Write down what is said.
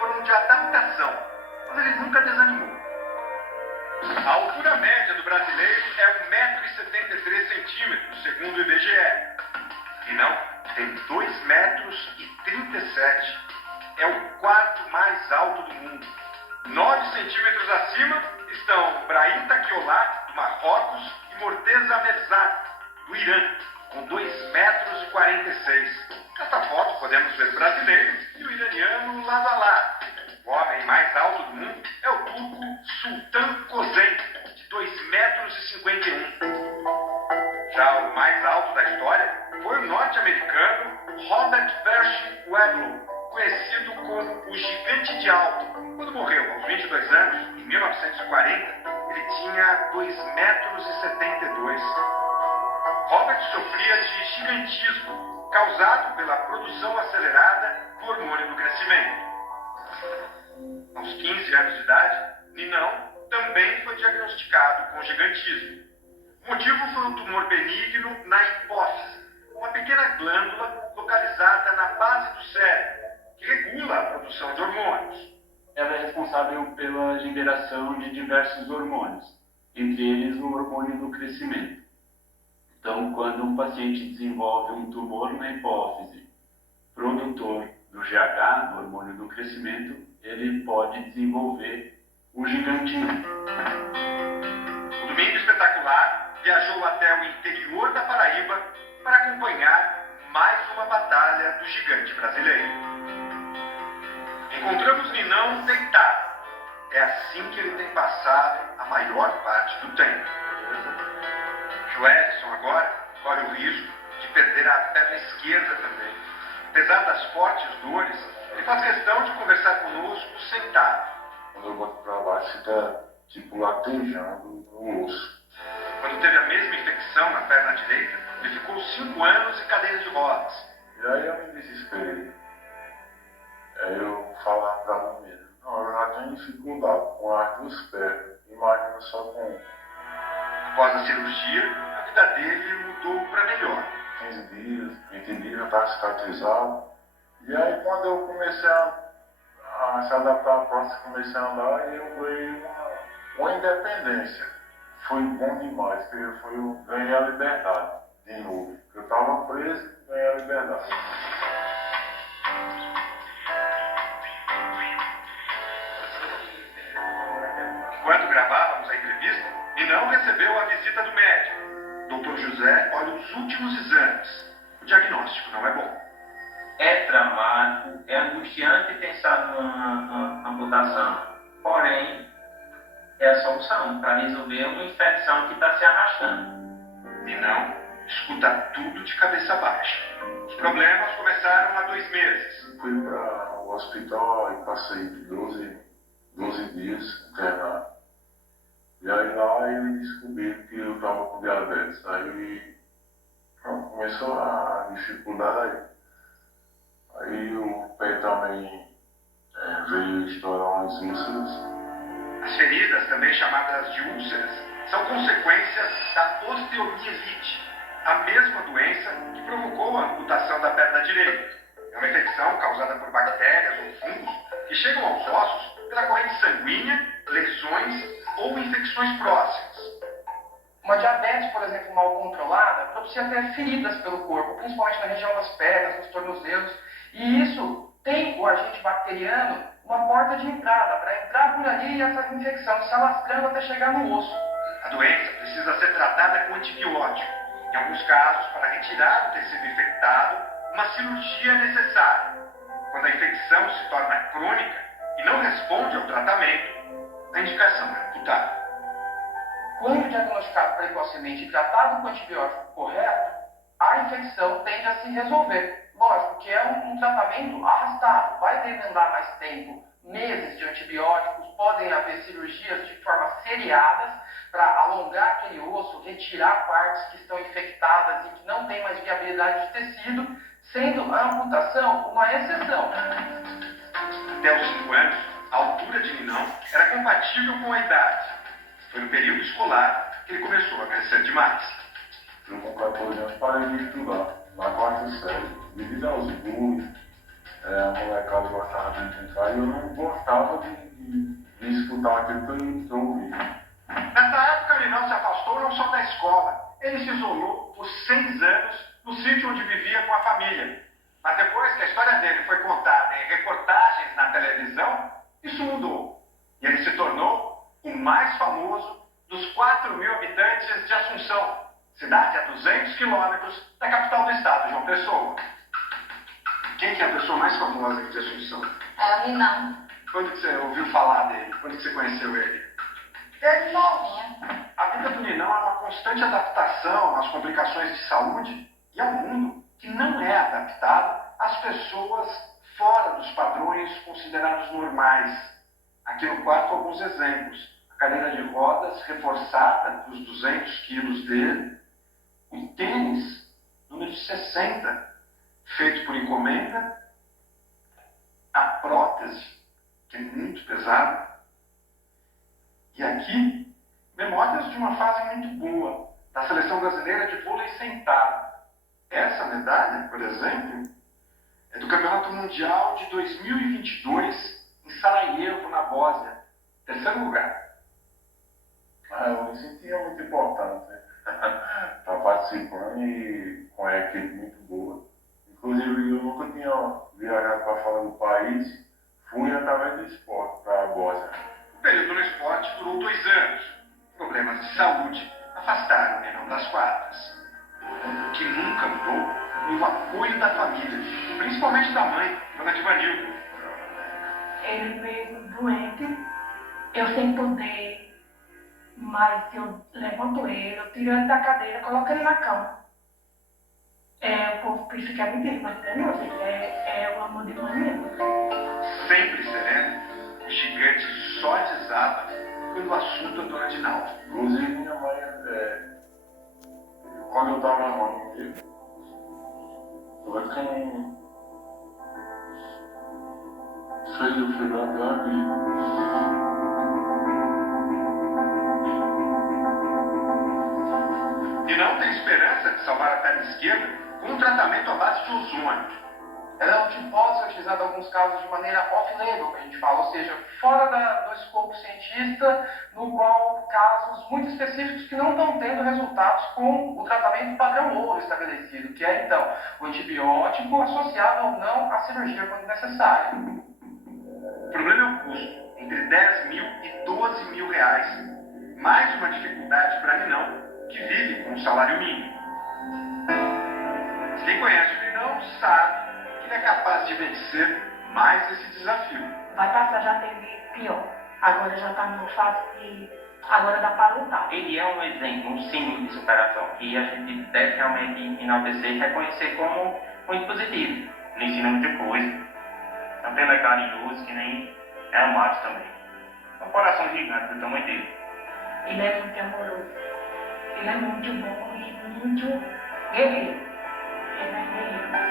foram de adaptação, mas ele nunca desanimou. A altura média do brasileiro é 1,73 m, segundo o IBGE. E não, tem 2,37 m. É o quarto mais alto do mundo. 9 centímetros acima estão Brahim Taqiollah, do Marrocos, e Morteza Merzat, do Irã, com 2,46 m. Nesta foto podemos ver o brasileiro e o iraniano lado a lado. O homem mais alto do mundo é o turco Sultan Kösen, de 2,51 m. Já o mais alto da história foi o norte-americano Robert Pershing Webber, conhecido como o Gigante de Alto. Quando morreu aos 22 anos, em 1940, ele tinha 2,72 m. Robert sofria de gigantismo, causado pela produção acelerada do hormônio do crescimento. Aos 15 anos de idade, Ninão também foi diagnosticado com gigantismo. O motivo foi um tumor benigno na hipófise, uma pequena glândula localizada na base do cérebro, que regula a produção de hormônios. Ela é responsável pela liberação de diversos hormônios, entre eles o hormônio do crescimento. Então, quando um paciente desenvolve um tumor na hipófise, produtor do GH, do hormônio do crescimento, ele pode desenvolver o gigantismo. O Domingo Espetacular viajou até o interior da Paraíba para acompanhar mais uma batalha do gigante brasileiro. Encontramos Ninão deitado. É assim que ele tem passado a maior parte do tempo. Joelson agora corre o risco de perder a perna esquerda também. Apesar das fortes dores, ele faz questão de conversar conosco sentado. Quando eu boto pra baixo, fica tipo latejando no osso. Quando teve a mesma infecção na perna direita, ele ficou 5 anos em cadeira de rodas. E aí eu me desesperei. Aí eu falava pra mim mesmo, não, eu já tenho dificuldade com as duas pernas, imagina só com uma. Após a cirurgia, a vida dele mudou para melhor. 15 dias, 20 dias já estava cicatrizado. E aí quando eu comecei a se adaptar à prótese, comecei a andar, eu ganhei uma independência. Foi bom demais, porque eu ganhei a liberdade de novo. Eu estava preso e ganhei a liberdade. Enquanto gravávamos a entrevista, Ninão recebeu a visita do médico. Dr. José olha os últimos exames. O diagnóstico não é bom. É dramático, é angustiante pensar numa amputação. Porém, é a solução para resolver uma infecção que está se arrastando. Ninão escuta tudo de cabeça baixa. Os problemas começaram há 2 meses. Fui para o hospital e passei 12 dias internado. E aí lá ele descobriu que eu estava com diabetes. Aí pronto, começou a dificuldade aí. Aí o pé também veio estourar umas úlceras. As feridas, também chamadas de úlceras, são consequências da osteomielite, a mesma doença que provocou a amputação da perna direita. É uma infecção causada por bactérias ou fungos que chegam aos ossos pela corrente sanguínea, lesões ou infecções próximas. Uma diabetes, por exemplo, mal controlada, propicia até feridas pelo corpo, principalmente na região das pernas, dos tornozelos. E isso tem o agente bacteriano uma porta de entrada, para entrar por ali e essa infecção se alastrando até chegar no osso. A doença precisa ser tratada com antibiótico. Em alguns casos, para retirar o tecido infectado, uma cirurgia é necessária. Quando a infecção se torna crônica e não responde ao tratamento, a indicação é amputar. Quando diagnosticado precocemente e tratado com o antibiótico correto, a infecção tende a se resolver. Lógico que é um tratamento arrastado, vai demandar mais tempo, meses de antibióticos, podem haver cirurgias de forma seriadas para alongar aquele osso, retirar partes que estão infectadas e que não têm mais viabilidade de tecido, sendo a amputação uma exceção. Até os 5 anos, a altura de Ninão era compatível com a idade. Foi no período escolar que ele começou a crescer demais. Eu com 14 anos parei de estudar, na quarta série, devido aos bullying. a molecada gostava de encontrar e eu não gostava de escutar aquilo que eu ouvia. Nessa época, Ninão se afastou não só da escola, ele se isolou por 6 anos no sítio onde vivia com a família. Mas depois que a história dele foi contada em reportagens na televisão, isso mudou. E ele se tornou o mais famoso dos 4.000 habitantes de Assunção, cidade a 200 quilômetros da capital do estado, João Pessoa. Quem que é a pessoa mais famosa aqui de Assunção? É o Ninão. Quando que você ouviu falar dele? Quando que você conheceu ele? Desde novinha. A vida do Ninão é uma constante adaptação às complicações de saúde e ao mundo que não é adaptado às pessoas fora dos padrões considerados normais. Aqui no quarto, alguns exemplos. A cadeira de rodas reforçada dos 200 quilos dele. O tênis, número 60, feito por encomenda. A prótese, que é muito pesada. E aqui, memórias de uma fase muito boa, da seleção brasileira de vôlei sentado. Essa medalha, por exemplo, é do Campeonato Mundial de 2022 em Sarajevo, na Bósnia. 3º lugar. Eu me sentia muito importante, né? Estar participando e com a equipe muito boa. Inclusive, eu nunca tinha viajado para fora do país, fui através do esporte para a Bósnia. O período no esporte durou 2 anos. Problemas de saúde afastaram o Ninão das quadras. O que nunca mudou foi o apoio da família, principalmente da mãe, Dona Divanilda. Ele veio doente, eu sem poder, mas eu levanto ele, eu tiro ele da cadeira, coloco ele na cama. O povo pensa que é mentira, mas não, é o amor de mãe mesmo. Sempre sereno, o gigante só desaba quando o assunto é Dona Dinalva. Inclusive, minha mãe, quando eu estava na mão dele, eu acho que eu fui lá atrás E não tem esperança de salvar a perna esquerda com um tratamento à base de ozônio. Ela é um tipo pode ser utilizada em alguns casos de maneira off-label, que a gente fala, ou seja, fora do escopo cientista, no qual casos muito específicos que não estão tendo resultados com o tratamento padrão ouro estabelecido, que é, então, o antibiótico associado ou não à cirurgia quando necessário. O problema é o custo, entre 10 mil e 12 mil reais. Mais uma dificuldade para Ninão, que vive com um salário mínimo. Quem conhece o Ninão sabe que ele é capaz de vencer mais esse desafio. Vai passar, já teve pior. Agora já está numa fase que agora dá para lutar. Ele é um exemplo, um símbolo de superação que a gente deve realmente enaltecer e reconhecer como muito positivo. Ele ensina muita coisa. Também é carinhoso, que nem é amado também. É um coração gigante do tamanho dele. Ele é muito amoroso. Ele é muito bom e muito guerreiro. Ele é guerreiro.